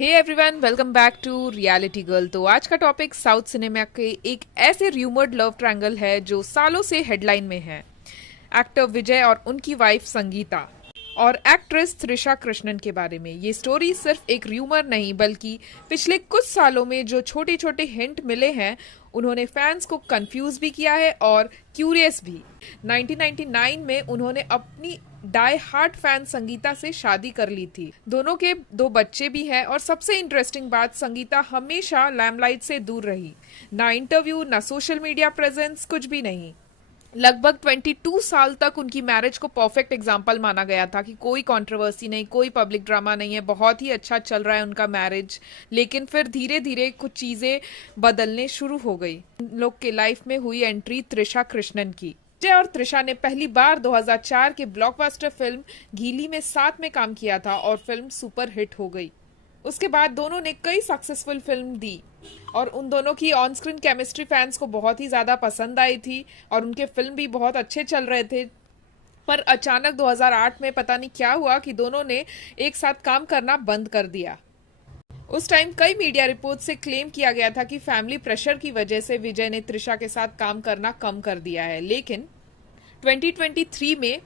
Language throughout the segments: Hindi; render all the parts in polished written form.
Hey everyone, welcome back to reality girl. तो आज का टॉपिक साउथ सिनेमा के एक ऐसे र्यूमर्ड लव ट्रायंगल है जो सालों से हेडलाइन में है। एक्टर विजय और उनकी वाइफ संगीता और एक्ट्रेस त्रिशा कृष्णन के बारे में। ये स्टोरी सिर्फ एक र्यूमर नहीं बल्कि पिछले कुछ सालों में जो छोटे छोटे हिंट मिले हैं उन्होंने फैंस को कंफ्यूज भी किया है और क्यूरियस भी। 1999 में उन्होंने अपनी डाई हार्ट फैन संगीता से शादी कर ली थी। दोनों के 2 बच्चे भी हैं और सबसे इंटरेस्टिंग बात, संगीता हमेशा लैमलाइट से दूर रही। ना इंटरव्यू, ना सोशल मीडिया प्रेजेंस, कुछ भी नहीं। लगभग 22 साल तक उनकी मैरिज को परफेक्ट एग्जाम्पल माना गया था कि कोई कंट्रोवर्सी नहीं, कोई पब्लिक ड्रामा नहीं है, बहुत ही अच्छा चल रहा है उनका मैरिज। लेकिन फिर धीरे धीरे कुछ चीजें बदलने शुरू हो गई। लोग के लाइफ में हुई एंट्री त्रिशा कृष्णन की। विजय और त्रिशा ने पहली बार 2004 के ब्लॉकबस्टर फिल्म घीली में साथ में काम किया था और फिल्म सुपर हिट हो गई। उसके बाद दोनों ने कई सक्सेसफुल फिल्म दी और उन दोनों की ऑन स्क्रीन केमिस्ट्री फैंस को बहुत ही ज्यादा पसंद आई थी और उनके फिल्म भी बहुत अच्छे चल रहे थे। पर अचानक 2008 में पता नहीं क्या हुआ कि दोनों ने एक साथ काम करना बंद कर दिया। उस टाइम कई मीडिया रिपोर्ट से क्लेम किया गया था कि फैमिली प्रेशर की वजह से विजय ने त्रिशा के साथ काम करना कम कर दिया है। लेकिन 2023 में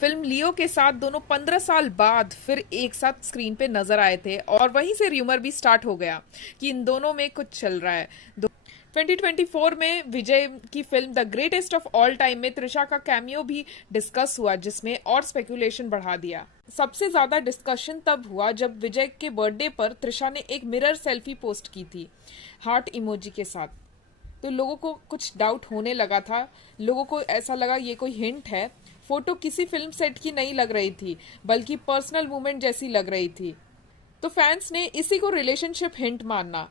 फिल्म लियो के साथ दोनों 15 साल बाद फिर एक साथ स्क्रीन पे नजर आए थे और वहीं से र्यूमर भी स्टार्ट हो गया कि इन दोनों में कुछ चल रहा है। 2024 में विजय की film the greatest of all time में त्रिशा का कैमियो भी डिस्कस हुआ, जिसमें और स्पेकुलेशन बढ़ा दिया। सबसे ज्यादा डिस्कशन तब हुआ जब विजय के बर्थडे पर त्रिशा ने एक मिरर सेल्फी पोस्ट की थी हार्ट इमोजी के साथ। तो लोगों को कुछ डाउट होने लगा था। लोगों को ऐसा लगा ये कोई हिंट है। फोटो किसी फिल्म सेट की नहीं लग रही थी बल्कि पर्सनल मूवमेंट जैसी लग रही थी। तो फैंस ने इसी को रिलेशनशिप हिंट माना।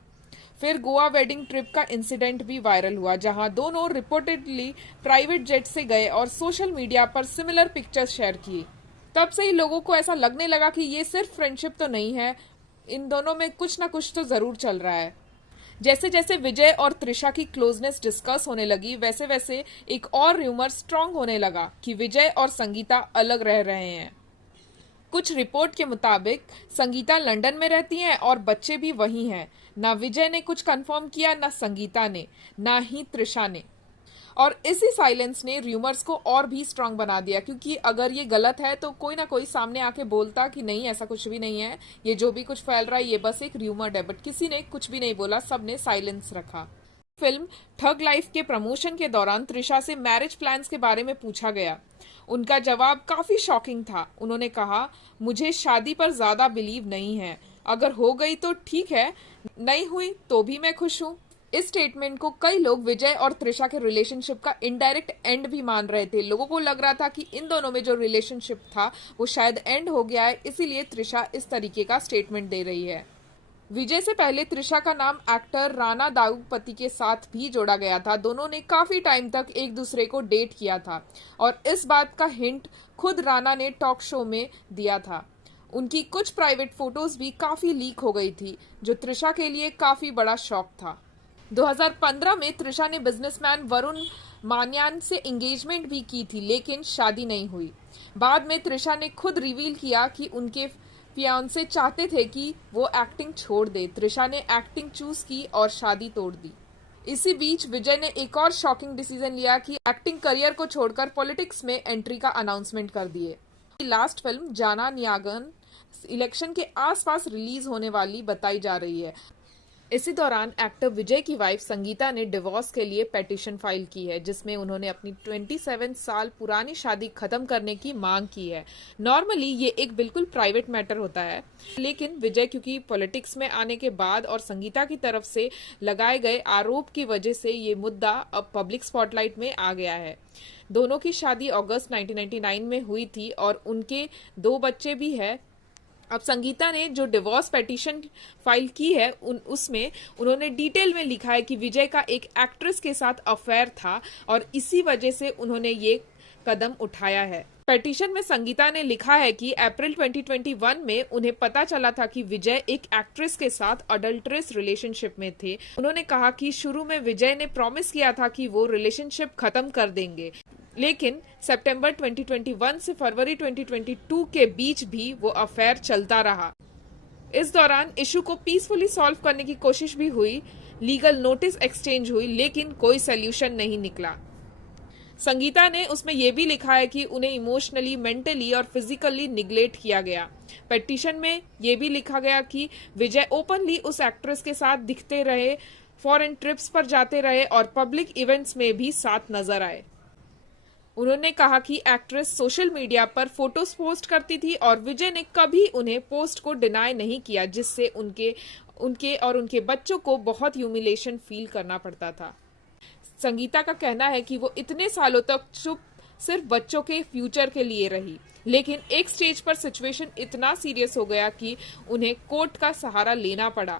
फिर गोवा वेडिंग ट्रिप का इंसिडेंट भी वायरल हुआ जहां दोनों रिपोर्टेडली प्राइवेट जेट से गए और सोशल मीडिया पर सिमिलर पिक्चर्स शेयर की। तब से ही लोगों को ऐसा लगने लगा कि ये सिर्फ फ्रेंडशिप तो नहीं है, इन दोनों में कुछ ना कुछ तो जरूर चल रहा है। जैसे जैसे विजय और त्रिशा की क्लोजनेस डिस्कस होने लगी वैसे वैसे एक और र्यूमर स्ट्रांग होने लगा कि विजय और संगीता अलग रह रहे हैं। कुछ रिपोर्ट के मुताबिक संगीता लंदन में रहती हैं और बच्चे भी वहीं हैं। ना विजय ने कुछ कंफर्म किया, ना संगीता ने, ना ही त्रिशा ने। और इसी साइलेंस ने र्यूमर्स को और भी स्ट्रांग बना दिया, क्योंकि अगर ये गलत है तो कोई ना कोई सामने आके बोलता कि नहीं ऐसा कुछ भी नहीं है, ये जो भी कुछ फैल रहा है ये बस एक र्यूमर है। बट किसी ने कुछ भी नहीं बोला, सबने साइलेंस रखा। फिल्म ठग लाइफ के प्रमोशन के दौरान त्रिशा से मैरिज प्लान्स के बारे में पूछा गया। उनका जवाब काफी शॉकिंग था। उन्होंने कहा, मुझे शादी पर ज्यादा बिलीव नहीं है, अगर हो गई तो ठीक है, नहीं हुई तो भी मैं खुश हूँ। इस स्टेटमेंट को कई लोग विजय और त्रिशा के रिलेशनशिप का इनडायरेक्ट एंड भी मान रहे थे। लोगों को लग रहा था कि इन दोनों में जो रिलेशनशिप था वो शायद एंड हो गया है, इसीलिए त्रिशा इस तरीके का स्टेटमेंट दे रही है। विजय से पहले त्रिशा का नाम एक्टर राणा दागुपति के साथ भी जोड़ा गया था। दोनों ने काफी टाइम तक एक दूसरे को डेट किया था और इस बात का हिंट खुद राणा ने टॉक शो में दिया था। उनकी कुछ प्राइवेट फोटोज भी काफी लीक हो गई थी, जो त्रिशा के लिए काफी बड़ा शॉक था। 2015 में त्रिशा ने बिजनेसमैन वरुण मान्यान से एंगेजमेंट भी की थी, लेकिन शादी नहीं हुई। बाद में त्रिशा ने खुद रिवील किया कि उनके फियांसे चाहते थे कि वो एक्टिंग छोड़ दे। त्रिशा ने एक्टिंग चूज की और शादी तोड़ दी। इसी बीच विजय ने एक और शॉकिंग डिसीजन लिया कि एक्टिंग करियर को छोड़कर पॉलिटिक्स में एंट्री का अनाउंसमेंट कर दिए। लास्ट फिल्म जाना न्यागन इलेक्शन के आसपास रिलीज होने वाली बताई जा रही है। इसी दौरान एक्टर विजय की वाइफ संगीता ने डिवोर्स के लिए पेटिशन फाइल की है, जिसमें उन्होंने अपनी 27 साल पुरानी शादी खत्म करने की मांग की है। नॉर्मली ये एक बिल्कुल प्राइवेट मैटर होता है, लेकिन विजय क्योंकि पॉलिटिक्स में आने के बाद और संगीता की तरफ से लगाए गए आरोप की वजह से ये मुद्दा अब पब्लिक स्पॉटलाइट में आ गया है। दोनों की शादी अगस्त 1999 में हुई थी और उनके 2 बच्चे भी हैं। अब संगीता ने जो डिवोर्स पेटिशन फाइल की है उसमें उन्होंने डिटेल में लिखा है कि विजय का एक एक्ट्रेस के साथ अफेयर था और इसी वजह से उन्होंने ये कदम उठाया है। पेटिशन में संगीता ने लिखा है कि अप्रैल 2021 में उन्हें पता चला था कि विजय एक एक्ट्रेस के साथ अडल्ट्रेस रिलेशनशिप में थे। उन्होंने कहा कि शुरू में विजय ने प्रॉमिस किया था कि वो रिलेशनशिप खत्म कर देंगे, लेकिन सितंबर 2021 से फरवरी 2022 के बीच भी वो अफेयर चलता रहा। इस दौरान इशू को पीसफुली सॉल्व करने की कोशिश भी हुई, लीगल नोटिस एक्सचेंज हुई, लेकिन कोई सोल्यूशन नहीं निकला। संगीता ने उसमें यह भी लिखा है कि उन्हें इमोशनली, मेंटली और फिजिकली निग्लेक्ट किया गया। पेटिशन में यह भी लिखा गया कि विजय ओपनली उस एक्ट्रेस के साथ दिखते रहे, फॉरेन ट्रिप्स पर जाते रहे और पब्लिक इवेंट्स में भी साथ नजर आए। उन्होंने कहा कि एक्ट्रेस सोशल मीडिया पर फोटोज पोस्ट करती थी और विजय ने कभी उन्हें पोस्ट को डिनाई नहीं किया, जिससे उनके और उनके बच्चों को बहुत ह्यूमिलेशन फील करना पड़ता था। संगीता का कहना है कि वो इतने सालों तक चुप सिर्फ बच्चों के फ्यूचर के लिए रही, लेकिन एक स्टेज पर सिचुएशन इतना सीरियस हो गया कि उन्हें कोर्ट का सहारा लेना पड़ा।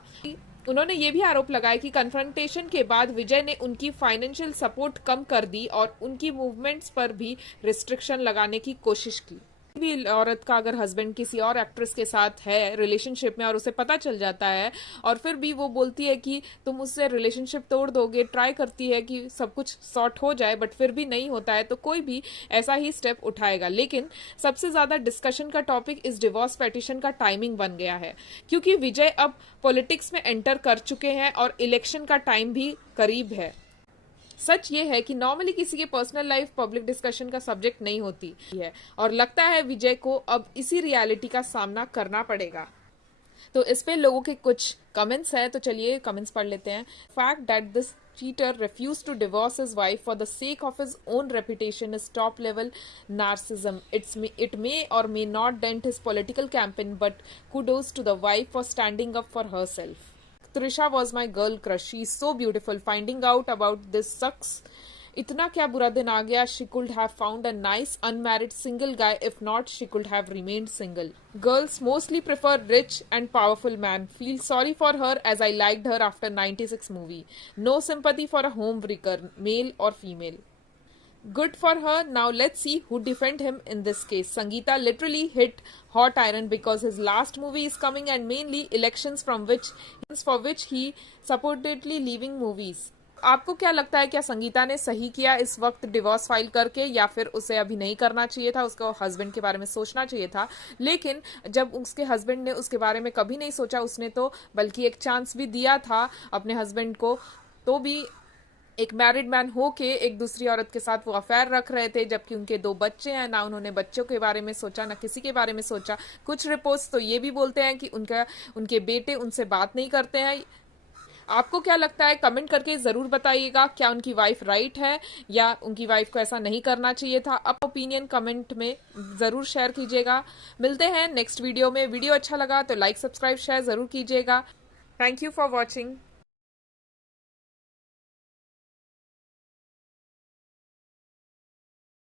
उन्होंने ये भी आरोप लगाया कि कन्फ्रंटेशन के बाद विजय ने उनकी फाइनेंशियल सपोर्ट कम कर दी और उनकी मूवमेंट्स पर भी रिस्ट्रिक्शन लगाने की कोशिश की। भी औरत का अगर हस्बैंड किसी और एक्ट्रेस के साथ है रिलेशनशिप में और उसे पता चल जाता है और फिर भी वो बोलती है कि तुम उससे रिलेशनशिप तोड़ दोगे, ट्राई करती है कि सब कुछ सॉर्ट हो जाए, बट फिर भी नहीं होता है, तो कोई भी ऐसा ही स्टेप उठाएगा। लेकिन सबसे ज्यादा डिस्कशन का टॉपिक इस डिवोर्स पेटिशन का टाइमिंग बन गया है, क्योंकि विजय अब पॉलिटिक्स में एंटर कर चुके हैं और इलेक्शन का टाइम भी करीब है। सच ये है कि नॉर्मली किसी के पर्सनल लाइफ पब्लिक डिस्कशन का सब्जेक्ट नहीं होती है और लगता है विजय को अब इसी रियलिटी का सामना करना पड़ेगा। तो इस पे लोगों के कुछ कमेंट्स हैं, तो चलिए कमेंट्स पढ़ लेते हैं। Fact that this cheater refused to divorce his wife for the sake of his own reputation is top level narcissism. It may or may not dent his political campaign, but kudos to the wife for standing up for herself. Trisha was my girl crush. She's so beautiful. Finding out about this sucks. इतना क्या बुरा दिन आ गया. She could have found a nice unmarried single guy. If not, she could have remained single. Girls mostly prefer rich and powerful man. Feel sorry for her as I liked her after 96 movie. No sympathy for a homebreaker, male or female. Good for her. Now let's see who defend him in this case. Sangeeta literally hit hot iron because his last movie is coming and mainly elections for which he supportedly leaving movies. आपको क्या लगता है, क्या संगीता ने सही किया इस वक्त डिवोर्स फाइल करके, या फिर उसे अभी नहीं करना चाहिए था, उसको हस्बैंड के बारे में सोचना चाहिए था? लेकिन जब उसके हस्बैंड ने उसके बारे में कभी नहीं सोचा, उसने तो बल्कि एक चांस भी दिया था अपने हस्बैंड को, तो भी एक मैरिड मैन हो के एक दूसरी औरत के साथ वो अफेयर रख रहे थे, जबकि उनके 2 बच्चे हैं। ना उन्होंने बच्चों के बारे में सोचा, ना किसी के बारे में सोचा। कुछ रिपोर्ट्स तो ये भी बोलते हैं कि उनके बेटे उनसे बात नहीं करते हैं। आपको क्या लगता है, कमेंट करके जरूर बताइएगा। क्या उनकी वाइफ राइट है या उनकी वाइफ को ऐसा नहीं करना चाहिए था? अब ओपिनियन कमेंट में जरूर शेयर कीजिएगा। मिलते हैं नेक्स्ट वीडियो में। वीडियो अच्छा लगा तो लाइक, सब्सक्राइब, शेयर जरूर कीजिएगा। Thank you for watching.